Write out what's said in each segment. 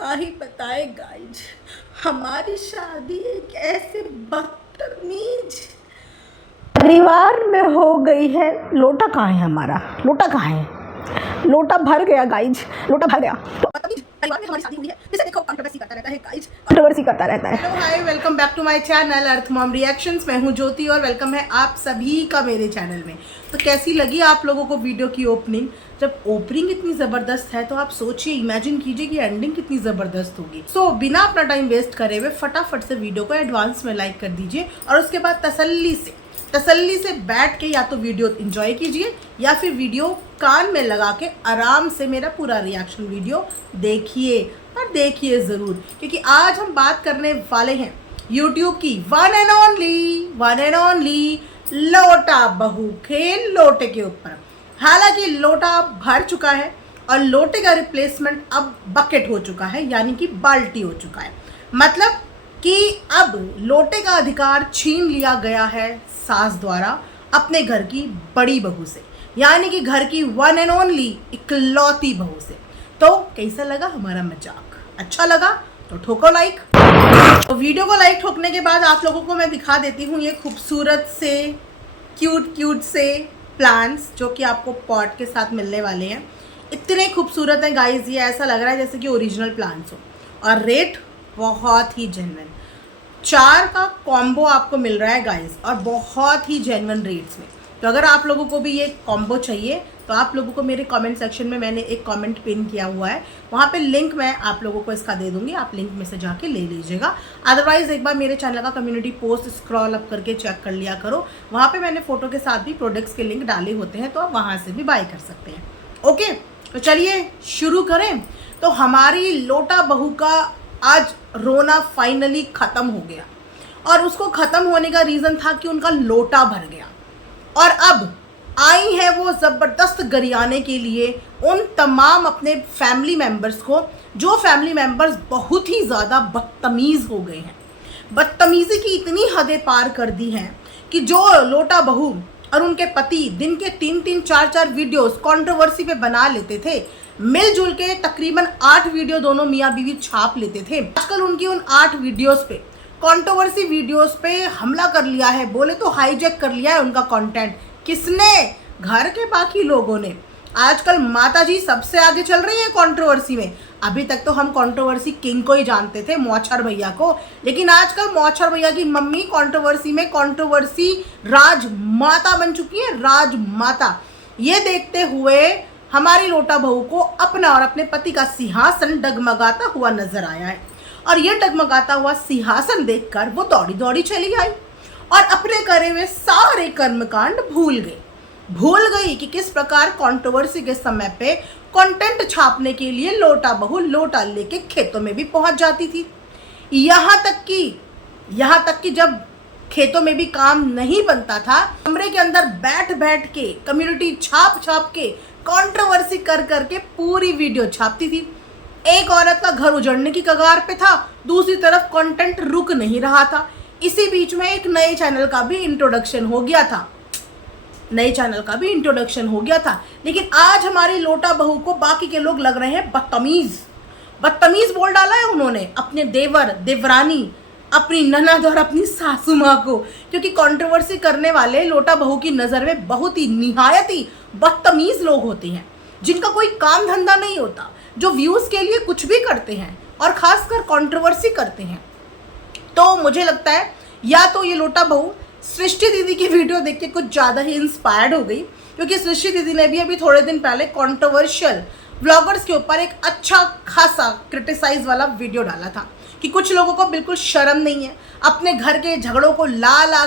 का ही बताए गाइज, हमारी शादी एक ऐसे बदतमीज परिवार में हो गई है। लोटा कहाँ है हमारा? लोटा कहाँ है? लोटा भर गया गाइज, लोटा भर गया। तो बदतमीज परिवार में हमारी शादी हुई है, जिसे देखो कंट्रोवर्सी करता रहता है गाइज, कंट्रोवर्सी करता रहता है। Hello hi, welcome back to my channel Earth Mom Reactions. मैं हूं ज्योति और वेलकम है आप सभी का मेरे चैनल में। तो कैसी लगी आप लोगों को वीडियो की ओपनिंग? जब ओपनिंग इतनी ज़बरदस्त है तो आप सोचिए, इमेजिन कीजिए कि एंडिंग कितनी ज़बरदस्त होगी। सो बिना अपना टाइम वेस्ट करे हुए फटाफट से वीडियो को एडवांस में लाइक कर दीजिए और उसके बाद तसल्ली से बैठ के या तो वीडियो एंजॉय कीजिए या फिर वीडियो कान में लगा के आराम से मेरा पूरा रिएक्शन वीडियो देखिए। और देखिए ज़रूर, क्योंकि आज हम बात करने वाले हैं YouTube की वन एंड ओनली लोटा बहू खेल लोटे के ऊपर। हालांकि लोटा भर चुका है और लोटे का रिप्लेसमेंट अब बकेट हो चुका है, यानी कि बाल्टी हो चुका है। मतलब कि अब लोटे का अधिकार छीन लिया गया है सास द्वारा अपने घर की बड़ी बहू से, यानी कि घर की वन एंड ओनली इकलौती बहू से। तो कैसा लगा हमारा मजाक? अच्छा लगा तो ठोको लाइक। तो वीडियो को लाइक ठोकने के बाद आप लोगों को मैं दिखा देती हूँ ये खूबसूरत से क्यूट से प्लांट्स जो कि आपको पॉट के साथ मिलने वाले हैं। इतने खूबसूरत हैं गाइस, ये ऐसा लग रहा है जैसे कि ओरिजिनल प्लांट्स हो। और रेट बहुत ही जेन्युइन, 4 का कॉम्बो आपको मिल रहा है गाइस, और बहुत ही जेन्युइन रेट्स में। तो अगर आप लोगों को भी ये कॉम्बो चाहिए तो आप लोगों को मेरे कमेंट सेक्शन में मैंने एक कमेंट पिन किया हुआ है, वहाँ पे लिंक मैं आप लोगों को इसका दे दूँगी, आप लिंक में से जाके ले लीजिएगा। अदरवाइज़ एक बार मेरे चैनल का कम्युनिटी पोस्ट स्क्रॉल अप करके चेक कर लिया करो, वहाँ पे मैंने फ़ोटो के साथ भी प्रोडक्ट्स के लिंक डाले होते हैं, तो आप वहाँ से भी बाय कर सकते हैं। ओके, तो चलिए शुरू करें। तो हमारी लोटा बहू का आज रोना फाइनली ख़त्म हो गया, और उसको ख़त्म होने का रीज़न था कि उनका लोटा भर गया। और अब आई है वो ज़बरदस्त गरियाने के लिए उन तमाम अपने फैमिली मेम्बर्स को, जो फैमिली मेम्बर्स बहुत ही ज़्यादा बदतमीज़ हो गए हैं। बदतमीज़ी की इतनी हदें पार कर दी हैं कि जो लोटा बहू और उनके पति दिन के 3-3, 4-4 वीडियोस कंट्रोवर्सी पे बना लेते थे, मिलजुल के तकरीबन 8 वीडियो दोनों मियाँ बीवी छाप लेते थे, आजकल उनकी उन 8 वीडियोस पे, कंट्रोवर्सी वीडियोस पे हमला कर लिया है, बोले तो हाईजैक कर लिया है उनका कंटेंट। किसने? घर के बाकी लोगों ने। आजकल माता जी सबसे आगे चल रही है कंट्रोवर्सी में। अभी तक तो हम कंट्रोवर्सी किंग को ही जानते थे, मौछर भैया को, लेकिन आजकल मौछर भैया की मम्मी कंट्रोवर्सी में कंट्रोवर्सी राजमाता बन चुकी है, राजमाता। ये देखते हुए हमारी लोटा बहू को अपना और अपने पति का सिंहासन डगमगाता हुआ नजर आया है, और ये डगमगाता हुआ सिंहासन देखकर वो दौड़ी दौड़ी चली आई और अपने करे हुए सारे कर्मकांड भूल गई कि किस प्रकार कंट्रोवर्सी के समय पे कंटेंट छापने के लिए लोटा बहू लोटा लेके खेतों में भी पहुंच जाती थी। यहाँ तक कि जब खेतों में भी काम नहीं बनता था, कमरे के अंदर बैठ के कम्युनिटी छाप के कंट्रोवर्सी कर के पूरी वीडियो छापती थी। एक औरत का घर उजड़ने की कगार पे था, दूसरी तरफ कंटेंट रुक नहीं रहा था। इसी बीच में एक नए चैनल का भी इंट्रोडक्शन हो गया था, लेकिन आज हमारी लोटा बहू को बाकी के लोग लग रहे हैं बदतमीज बोल डाला है उन्होंने अपने देवर देवरानी, अपनी ननद और अपनी सासू माँ को, क्योंकि कंट्रोवर्सी करने वाले लोटा बहू की नज़र में बहुत ही निहायत ही बदतमीज लोग होते हैं, जिनका कोई काम धंधा नहीं होता, जो व्यूज़ के लिए कुछ भी करते हैं और ख़ासकर कंट्रोवर्सी करते हैं। तो मुझे लगता है या तो ये लोटा बहू सृष्टि दीदी की वीडियो देख के कुछ ज़्यादा ही इंस्पायर्ड हो गई, क्योंकि सृष्टि दीदी ने भी अभी थोड़े दिन पहले कंट्रोवर्शियल व्लॉगर्स के ऊपर एक अच्छा खासा क्रिटिसाइज वाला वीडियो डाला था कि कुछ लोगों को बिल्कुल शर्म नहीं है, अपने घर के झगड़ों को ला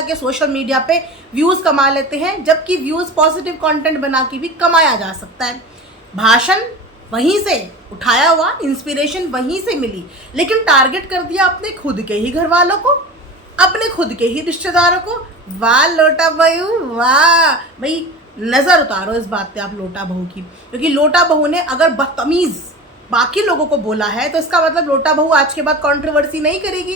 के सोशल मीडिया पे व्यूज़ कमा लेते हैं, जबकि व्यूज़ पॉजिटिव कंटेंट बना के भी कमाया जा सकता है। भाषण वहीं से उठाया हुआ, इंस्पिरेशन वहीं से मिली, लेकिन टारगेट कर दिया अपने खुद के ही घर वालों को, अपने खुद के ही रिश्तेदारों को। वाह लोटा बहू वाह, भाई नज़र उतारो इस बात पे आप लोटा बहू की, क्योंकि लोटा बहू ने अगर बदतमीज़ बाकी लोगों को बोला है तो इसका मतलब लोटा बहू आज के बाद कंट्रोवर्सी नहीं करेगी।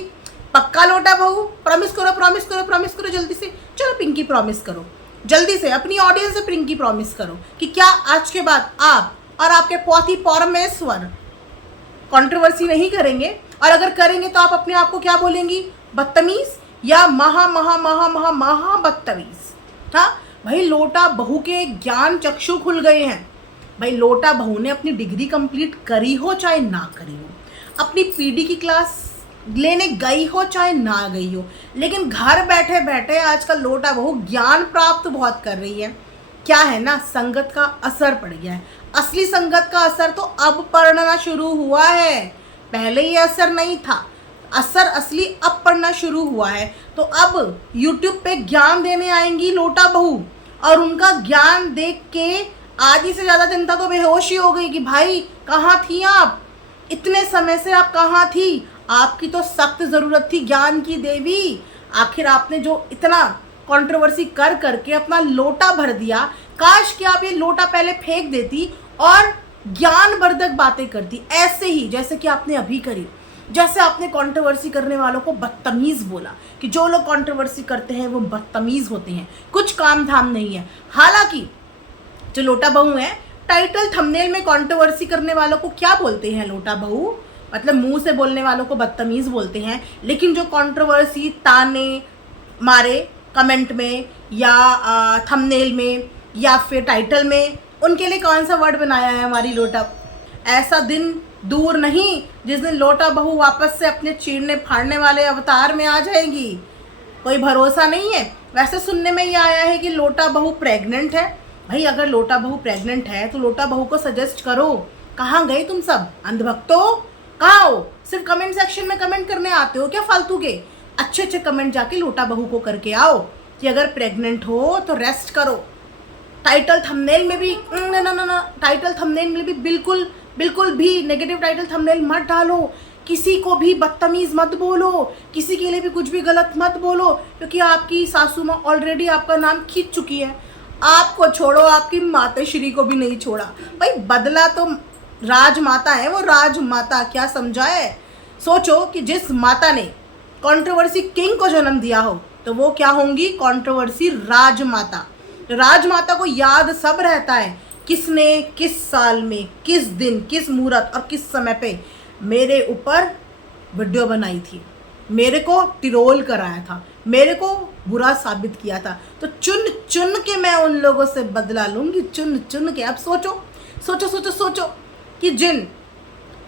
पक्का लोटा बहू? प्रॉमिस करो जल्दी से। चलो पिंकी प्रॉमिस करो, जल्दी से अपनी ऑडियंस से पिंकी प्रॉमिस करो कि क्या आज के बाद आप और आपके पौती परमेश्वर कंट्रोवर्सी नहीं करेंगे, और अगर करेंगे तो आप अपने आप को क्या बोलेंगी, बदतमीज या महा महा महा महा महा बदतमीज। हाँ भाई, लोटा बहू के ज्ञान चक्षु खुल गए हैं। भाई लोटा बहू ने अपनी डिग्री कंप्लीट करी हो चाहे ना करी हो, अपनी पीडी की क्लास लेने गई हो चाहे ना गई हो, लेकिन घर बैठे बैठे आजकल लोटा बहू ज्ञान प्राप्त बहुत कर रही है। क्या है ना, संगत का असर पड़ गया है। असली संगत का असर तो अब पड़ना शुरू हुआ है, पहले ये असर नहीं था। असर असली अब पड़ना शुरू हुआ है। तो अब YouTube पे ज्ञान देने आएंगी लोटा बहू, और उनका ज्ञान देख के आधी से ज़्यादा जनता तो बेहोश ही हो गई कि भाई कहाँ थी आप, इतने समय से आप कहाँ थी, आपकी तो सख्त ज़रूरत थी ज्ञान की देवी। आखिर आपने जो इतना कंट्रोवर्सी कर करके अपना लोटा भर दिया, काश कि आप ये लोटा पहले फेंक देती और ज्ञानवर्धक बातें करती, ऐसे ही जैसे कि आपने अभी करी। जैसे आपने कंट्रोवर्सी करने वालों को बदतमीज बोला कि जो लोग कंट्रोवर्सी करते हैं वो बदतमीज होते हैं, कुछ काम धाम नहीं है। हालांकि जो लोटा बहू है, टाइटल थंबनेल में कंट्रोवर्सी करने वालों को क्या बोलते हैं, लोटा बहू मतलब मुंह से बोलने वालों को बदतमीज बोलते हैं, लेकिन जो कंट्रोवर्सी ताने मारे कमेंट में या थंबनेल में या फिर टाइटल में, उनके लिए कौन सा वर्ड बनाया है हमारी लोटा। ऐसा दिन दूर नहीं जिस दिन लोटा बहू वापस से अपने चीरने फाड़ने वाले अवतार में आ जाएगी, कोई भरोसा नहीं है। वैसे सुनने में ये आया है कि लोटा बहू प्रेग्नेंट है। भाई अगर लोटा बहू प्रेग्नेंट है तो लोटा बहू को सजेस्ट करो। कहाँ गए तुम सब अंधभक्तों, कहाँ हो? सिर्फ कमेंट सेक्शन में कमेंट करने आते हो क्या फालतू के? अच्छे अच्छे कमेंट जाके लोटा बहू को करके आओ कि अगर प्रेग्नेंट हो तो रेस्ट करो। टाइटल थंबनेल में भी ना टाइटल थंबनेल में भी बिल्कुल भी नेगेटिव टाइटल थंबनेल मत डालो, किसी को भी बदतमीज मत बोलो, किसी के लिए भी कुछ भी गलत मत बोलो, क्योंकि आपकी सासू माँ ऑलरेडी आपका नाम खींच चुकी है। आपको छोड़ो, आपकी माताश्री को भी नहीं छोड़ा। भाई बदला तो राजमाता है, वो राजमाता, क्या समझा है? सोचो कि जिस माता ने कंट्रोवर्सी किंग को जन्म दिया हो तो वो क्या होंगी, कंट्रोवर्सी राजमाता। राजमाता को याद सब रहता है, किसने किस साल में किस दिन किस मुहूर्त और किस समय पे मेरे ऊपर वीडियो बनाई थी, मेरे को टिरोल कराया था, मेरे को बुरा साबित किया था। तो चुन चुन के मैं उन लोगों से बदला लूँगी, चुन चुन के। अब सोचो सोचो सोचो सोचो कि जिन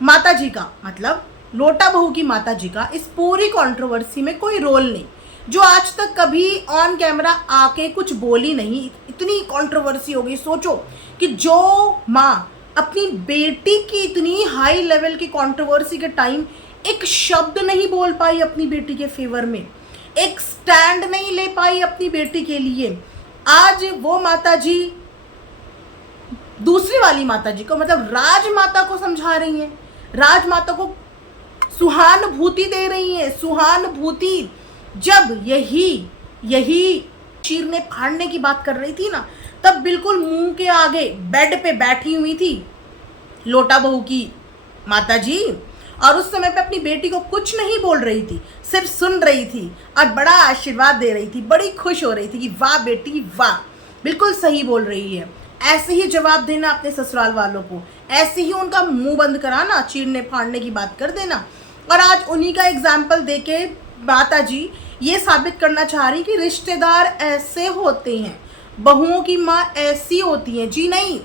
माता जी का मतलब लोटा बहू की माता जी का इस पूरी कंट्रोवर्सी में कोई रोल नहीं, जो आज तक कभी ऑन कैमरा आके कुछ बोली नहीं, इतनी कंट्रोवर्सी हो गई। सोचो कि जो माँ अपनी बेटी की इतनी हाई लेवल की कंट्रोवर्सी के टाइम एक शब्द नहीं बोल पाई अपनी बेटी के फेवर में, एक स्टैंड नहीं ले पाई अपनी बेटी के लिए, आज वो माता जी दूसरी वाली माता जी को मतलब राजमाता को समझा रही हैं, राजमाता को सुहानुभूति दे रही हैं, सुहानुभूति। जब यही चीरने फाड़ने की बात कर रही थी ना, तब बिल्कुल मुंह के आगे बेड पे बैठी हुई थी लोटा बहू की माता जी, और उस समय पे अपनी बेटी को कुछ नहीं बोल रही थी, सिर्फ सुन रही थी और बड़ा आशीर्वाद दे रही थी, बड़ी खुश हो रही थी कि वाह बेटी वाह, बिल्कुल सही बोल रही है। ऐसे ही जवाब देना अपने ससुराल वालों को, ऐसे ही उनका मुंह बंद कराना, चीरने फाड़ने की बात कर देना। और आज उन्हीं का एग्जाम्पल देके माता जी ये साबित करना चाह रही कि रिश्तेदार ऐसे होते हैं, बहुओं की माँ ऐसी होती है। जी नहीं,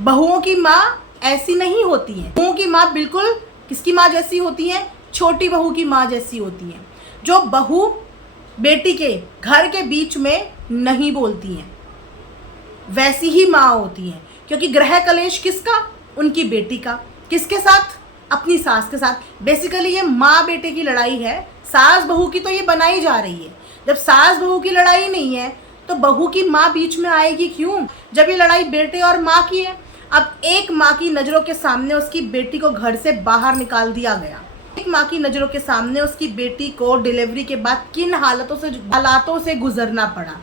बहुओं की माँ ऐसी नहीं होती है। बहुओं की माँ बिल्कुल किसकी माँ जैसी होती है, छोटी बहू की माँ जैसी होती है, जो बहू बेटी के घर के बीच में नहीं बोलती हैं, वैसी ही माँ होती हैं। क्योंकि ग्रह कलेश किसका, उनकी बेटी का, किसके साथ, अपनी सास के साथ। बेसिकली ये माँ बेटे की लड़ाई है, सास बहू की तो ये बनाई जा रही है। जब सास बहू की लड़ाई नहीं है तो बहू की माँ बीच में आएगी क्यों, जब ये लड़ाई बेटे और माँ की है। अब एक माँ की नज़रों के सामने उसकी बेटी को घर से बाहर निकाल दिया गया, एक माँ की नज़रों के सामने उसकी बेटी को डिलीवरी के बाद किन हालातों से गुजरना पड़ा,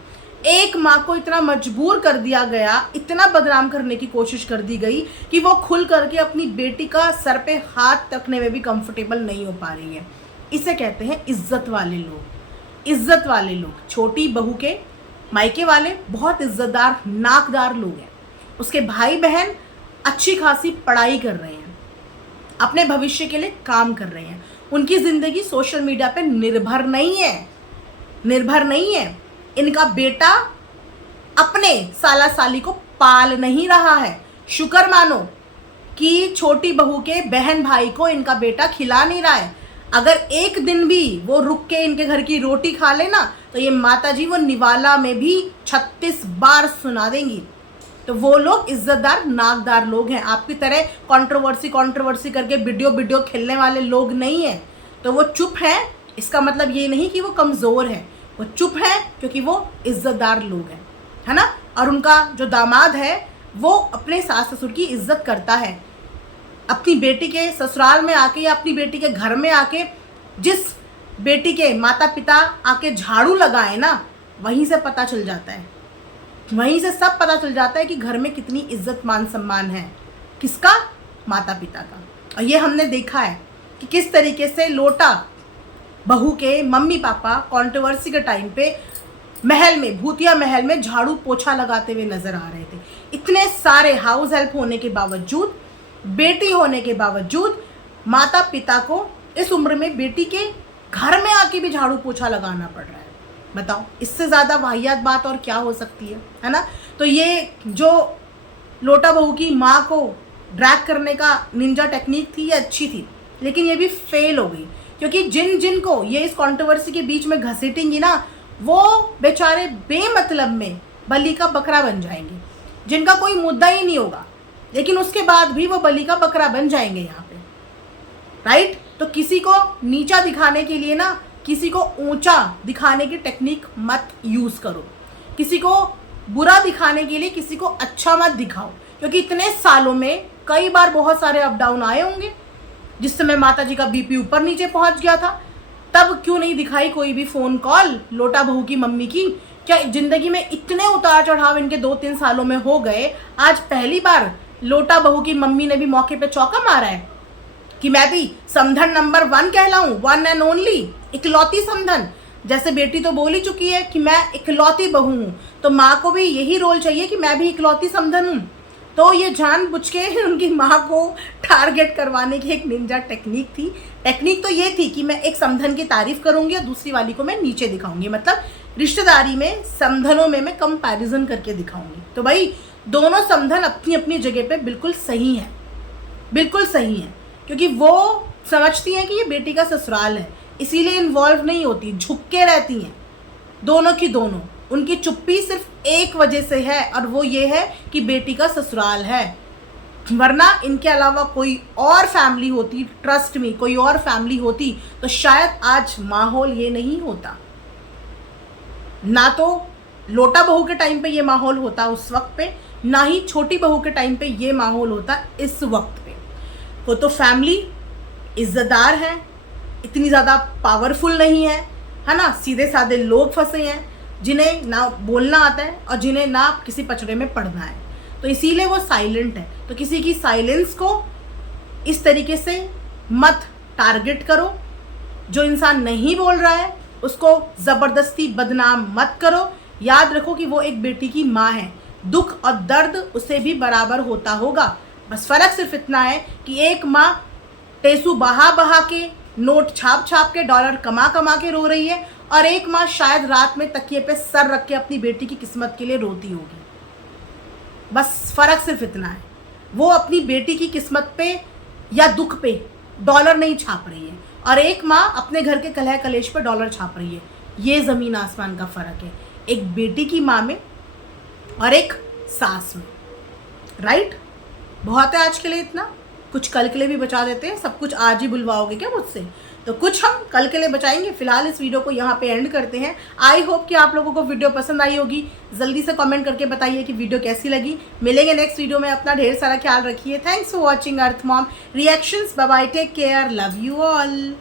एक माँ को इतना मजबूर कर दिया गया, इतना बदनाम करने की कोशिश कर दी गई कि वो खुल करके अपनी बेटी का सर पे हाथ रखने में भी कंफर्टेबल नहीं हो पा रही है। इसे कहते हैं इज्जत वाले लोग। इज्जत वाले लोग, छोटी बहू के मायके वाले बहुत इज्जतदार नाकदार लोग हैं, उसके भाई बहन अच्छी खासी पढ़ाई कर रहे हैं, अपने भविष्य के लिए काम कर रहे हैं। उनकी ज़िंदगी सोशल मीडिया पे निर्भर नहीं है। इनका बेटा अपने साला साली को पाल नहीं रहा है। शुक्र मानो कि छोटी बहू के बहन भाई को इनका बेटा खिला नहीं रहा है। अगर एक दिन भी वो रुक के इनके घर की रोटी खा लेना तो ये माता जी वो निवाला में भी 36 बार सुना देंगी। तो वो लोग इज्जतदार नाकदार लोग हैं। आपकी तरह कंट्रोवर्सी करके वीडियो खेलने वाले लोग नहीं हैं। तो वो चुप है, इसका मतलब ये नहीं कि वो कमज़ोर है। वो चुप है क्योंकि वो इज्जतदार लोग हैं, है ना। और उनका जो दामाद है वो अपने सास ससुर की इज्जत करता है। अपनी बेटी के ससुराल में आके या अपनी बेटी के घर में आके जिस बेटी के माता पिता आके झाड़ू लगाए ना, वहीं से पता चल जाता है, वहीं से सब पता चल जाता है कि घर में कितनी इज्जत मान सम्मान है। किसका? माता पिता का। और ये हमने देखा है कि किस तरीके से लोटा बहू के मम्मी पापा कंट्रोवर्सी के टाइम पे महल में, भूतिया महल में झाड़ू पोछा लगाते हुए नजर आ रहे थे। इतने सारे हाउस हेल्प होने के बावजूद, बेटी होने के बावजूद माता पिता को इस उम्र में बेटी के घर में आके भी झाड़ू पोछा लगाना पड़ रहा है। बताओ, इससे ज़्यादा वाहियात बात और क्या हो सकती है ना। तो ये जो लोटा बहू की माँ को ड्रैग करने का निंजा टेक्निक थी, ये अच्छी थी, लेकिन ये भी फेल हो गई। क्योंकि जिन को ये इस कंट्रोवर्सी के बीच में घसीटेंगी ना, वो बेचारे बेमतलब में बलि का बकरा बन जाएंगे, जिनका कोई मुद्दा ही नहीं होगा, लेकिन उसके बाद भी वो बलि का बकरा बन जाएंगे यहाँ पे, राइट। तो किसी को नीचा दिखाने के लिए ना, किसी को ऊंचा दिखाने की टेक्निक मत यूज़ करो। किसी को बुरा दिखाने के लिए किसी को अच्छा मत दिखाओ, क्योंकि इतने सालों में कई बार बहुत सारे अप डाउन आए होंगे। जिस समय माता जी का बीपी ऊपर नीचे पहुंच गया था, तब क्यों नहीं दिखाई कोई भी फ़ोन कॉल लोटा बहू की मम्मी की। क्या ज़िंदगी में इतने उतार चढ़ाव इनके 2-3 सालों में हो गए, आज पहली बार लोटा बहू की मम्मी ने भी मौके पे चौका मारा है कि मैं भी समधन नंबर 1 कहलाऊं, 1 एंड ओनली, इकलौती समधन। जैसे बेटी तो बोल ही चुकी है कि मैं इकलौती बहू हूँ, तो माँ को भी यही रोल चाहिए कि मैं भी इकलौती समधन हूँ। तो ये जानबूझ के उनकी माँ को टारगेट करवाने की एक निंजा टेक्निक थी। टेक्निक तो ये थी कि मैं एक समधन की तारीफ करूँगी और दूसरी वाली को मैं नीचे दिखाऊंगी, मतलब रिश्तेदारी में समधनों में मैं कंपैरिजन करके दिखाऊंगी। तो भाई दोनों समधन अपनी अपनी जगह पे बिल्कुल सही हैं, बिल्कुल सही हैं, क्योंकि वो समझती हैं कि ये बेटी का ससुराल है, इसीलिए इन्वॉल्व नहीं होती, झुक के रहती हैं दोनों की दोनों। उनकी चुप्पी सिर्फ एक वजह से है, और वो ये है कि बेटी का ससुराल है। वरना इनके अलावा कोई और फैमिली होती, ट्रस्ट में कोई और फैमिली होती, तो शायद आज माहौल ये नहीं होता। ना तो लोटा बहू के टाइम पे ये माहौल होता उस वक्त पे, ना ही छोटी बहू के टाइम पे ये माहौल होता इस वक्त पे। वो तो फैमिली इज्जतदार है, इतनी ज़्यादा पावरफुल नहीं है ना। सीधे साधे लोग फंसे हैं जिन्हें ना बोलना आता है और जिन्हें ना किसी पचड़े में पड़ना है, तो इसीलिए वो साइलेंट है। तो किसी की साइलेंस को इस तरीके से मत टारगेट करो। जो इंसान नहीं बोल रहा है उसको ज़बरदस्ती बदनाम मत करो। याद रखो कि वो एक बेटी की माँ है, दुख और दर्द उसे भी बराबर होता होगा। बस फ़र्क सिर्फ इतना है कि एक माँ टेसू बहा के, नोट छाप के, डॉलर कमा के रो रही है, और एक माँ शायद रात में तकिए पे सर रख के अपनी बेटी की किस्मत के लिए रोती होगी। बस फ़र्क सिर्फ इतना है, वो अपनी बेटी की किस्मत पे या दुख पे डॉलर नहीं छाप रही है, और एक माँ अपने घर के कलह कलेश पे डॉलर छाप रही है। ये ज़मीन आसमान का फ़र्क है एक बेटी की माँ में और एक सास में, राइट। बहुत है आज के लिए इतना, कुछ कल के लिए भी बचा देते हैं। सब कुछ आज ही बुलवाओगे क्या मुझसे? तो कुछ हम कल के लिए बचाएंगे। फिलहाल इस वीडियो को यहाँ पे एंड करते हैं। आई होप कि आप लोगों को वीडियो पसंद आई होगी। जल्दी से कमेंट करके बताइए कि वीडियो कैसी लगी। मिलेंगे नेक्स्ट वीडियो में। अपना ढेर सारा ख्याल रखिए। Thanks for watching Earth Mom Reactions. Bye bye, take care, love you all.